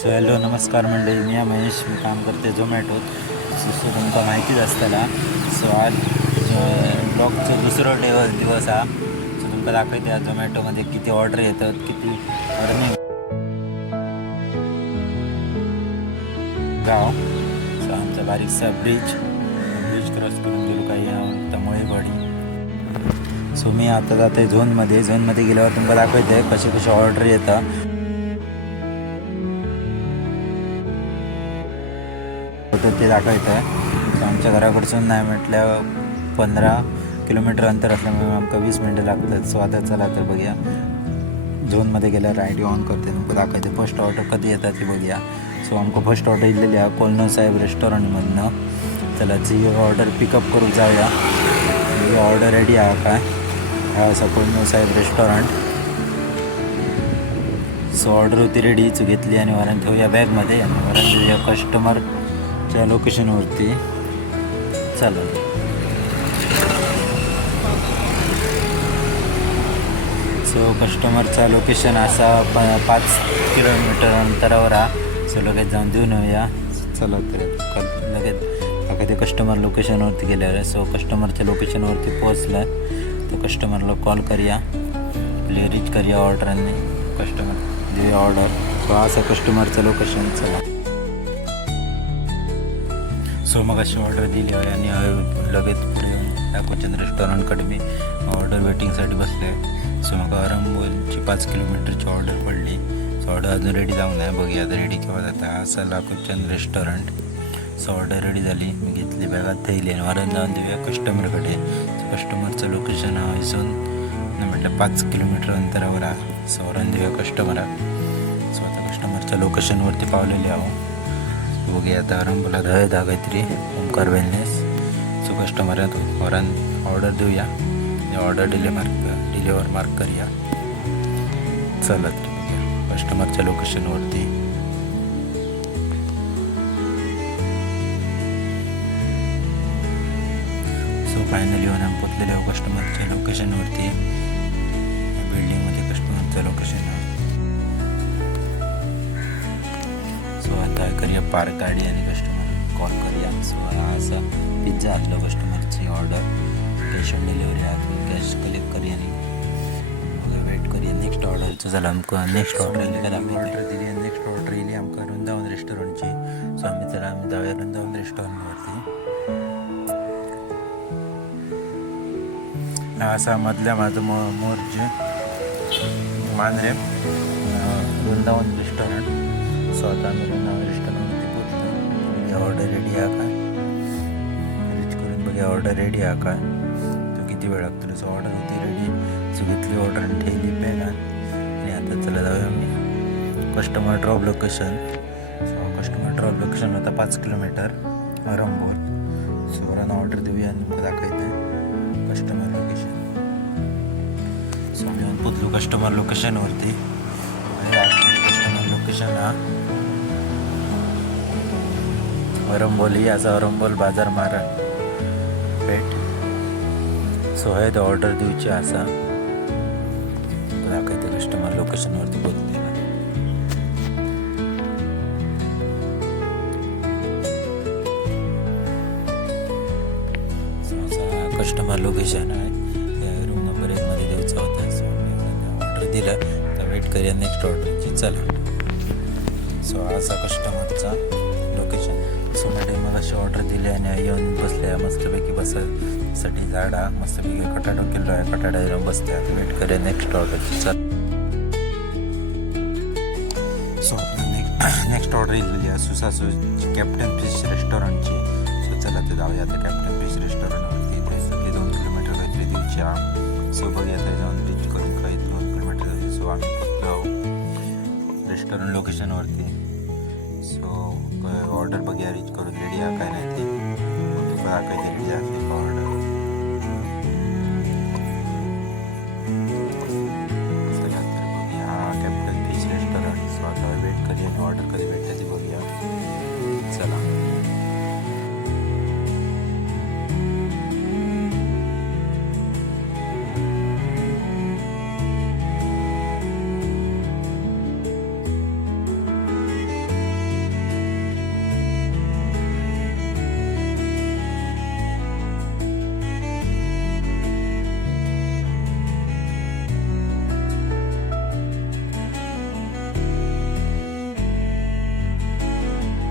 So hello नमस्कार मंडळी, मी महेश. मी काम करते झोमॅटोत. सो तुमका माहितीच असताना. सो आज ब्लॉगचं दुसरं दिवस हा. सो तुमका दाखवते आज झोमॅटोमध्ये किती ऑर्डर येतात, किती अर्निंग गाव. सो आमचा बारीकसा ब्रिज क्रॉस करून गेलो काही त्यामुळे बडी. सो मी आता जाते झोनमध्ये गेल्यावर तुमका दाखवते कसे ऑर्डर येतात ते दाखवतं आहे. सो आमच्या घराकडसून नाही म्हटल्यावर 15 किलोमीटर अंतर असल्यामुळे आमका 20 मिनटं लागतात. सो आता चला तर बघूया. झोनमध्ये गेल्यावर आयडी ऑन करते, तुमका दाखवते फर्स्ट ऑर्डर कधी येतात ते बघूया. सो आमका फर्स्ट ऑर्डर इलेली आहे कोलनो साहेब रेस्टॉरंटमधनं. चला जी ऑर्डर पिकअप करून जाऊया. ही ऑर्डर रेडी आहे काय हा असा कोलनो साहेब रेस्टॉरंट. सो ऑर्डर होती रेडीच घेतली आणि वरण ठेवूया बॅगमध्ये आणि वरण देऊया कस्टमरच्या लोकेशनवरती. चला सो कस्टमरचा लोकेशन असा 5 किलोमीटर अंतरावर आहे. सो लगेच जाऊन देऊन येऊया. चला तर लगेच ते कस्टमर लोकेशनवरती गेल्यावर. सो कस्टमरच्या लोकेशनवरती पोहोचलं तर कस्टमरला कॉल करूया, रीच करूया ऑर्डर आणि कस्टमर देऊया ऑर्डर. सो असं कस्टमरचं लोकेशन. चला सो मग अशी ऑर्डर दिली आहे आणि लगेच पुढे येऊन दाखवचंद रेस्टॉरंटकडे मी ऑर्डर वेटिंगसाठी बसले. सो मग आरंभोलची 5 किलोमीटरची ऑर्डर पडली. सो ऑर्डर अजून रेडी जाऊन नाही बघूया आता रेडी केव्हा जाता. असं लाखोचंद रेस्टॉरंट. सो ऑर्डर रेडी झाली, मी घेतली बॅगात थैली आणि वरून जाऊन देऊया कस्टमरकडे. सो कस्टमरचं लोकेशन हा इथून म्हटलं 5 किलोमीटर अंतरावर आहे. सो वरून देऊया कस्टमराक. सो आता कस्टमरच्या लोकेशनवरती पावलेले आहो. बघूया आता आरंभला दहा काहीतरी ओमकार वेलनेस. सो कस्टमरात वरून ऑर्डर देऊया, ऑर्डर डिलेवर मार्क करूया. चला तर कस्टमरच्या लोकेशनवरती. सो फायनली येऊन आम्ही पोचलेले आहो कस्टमरच्या लोकेशनवरती. बिल्डिंगमध्ये कस्टमरचं लोकेशन आहे. सो आता करूया पार्क गाडी आणि कस्टमर कॉल करूया. सो असा पिझ्झा आणलं कस्टमरची ऑर्डर. कॅश ऑन डिलिव्हरी आहे, कॅश कलेक्ट करूया आणि वेट करूया नेक्स्ट ऑर्डरचं. झालं आमका नेक्स्ट ऑर्डर येईल कारण आम्ही ऑर्डर दिली आणि नेक्स्ट ऑर्डर येईल आमका वृंदावन रेस्टॉरंटची. सो आम्ही जाऊया वृंदावन रेस्टॉरंटवरती. असा मधल्या माझं मोर्ज मांजरे वृंदावन रेस्टॉरंट. सो आता आम्ही वृंदावन रेस्टॉरंटमध्ये पोचलो. ऑर्डर रेडी आहे काय रीच करून बघा. ऑर्डर रेडी आहे काय तो किती वेळ लागतो. सो ऑर्डर होती रेडी. सो घेतली ऑर्डर आणि ठेवली बॅग आणि आता चला जाऊया आम्ही customer drop location. So customer drop location होता 5 किलोमीटर आरंभोल. सो वरून ऑर्डर देऊया आणि दाखवते कस्टमर लोकेशन. सो आम्ही येऊन पोचलो कस्टमर लोकेशनवरती. कस्टमर लोकेशन हा वरंबोली याचा वरंबोल बाजार मारण पेठ. सो आहे तो ऑर्डर दिवची असा दाखवते कस्टमर लोकेशनवरती पोचलेला. सो असा कस्टमर लोकेशन आहे. रूम नंबर 1 मध्ये द्यायचा होता. सो ऑर्डर दिलं तर वेट करूया नेक्स्ट ऑर्डरची. चला सो असा कस्टमरचा लोकेशन. सो मॅडम मग अशी ऑर्डर दिली आणि येऊन बसल्या मस्तपैकी बसायसाठी झाडा मस्तपैकी कटाडो केलो आहे. कटाडा येऊन बसते. आता वेट करूया नेक्स्ट ऑर्डरची. चल सो नेक्स्ट ऑर्डर येलेली आहे सुसासूची कॅप्टन फिश रेस्टॉरंटची. सो चला ते जाऊया आता कॅप्टन फिश रेस्टॉरंटवरती. ते सगळी 2 किलोमीटर काहीतरी दिवची आहे. सो बघूया आता जाऊन रीच करून काही 2 किलोमीटर झाली. सो आम्ही पोचलो रेस्टॉरंट लोकेशनवरती. सो ऑर्डर बघूया रीच करून रेडी आहे काय नाही ते काही रेडी आहे ऑर्डर. चला तर बघूया कॅप्टन फिश रेस्टॉरंट. सो आता वेट करूया ऑर्डर कधी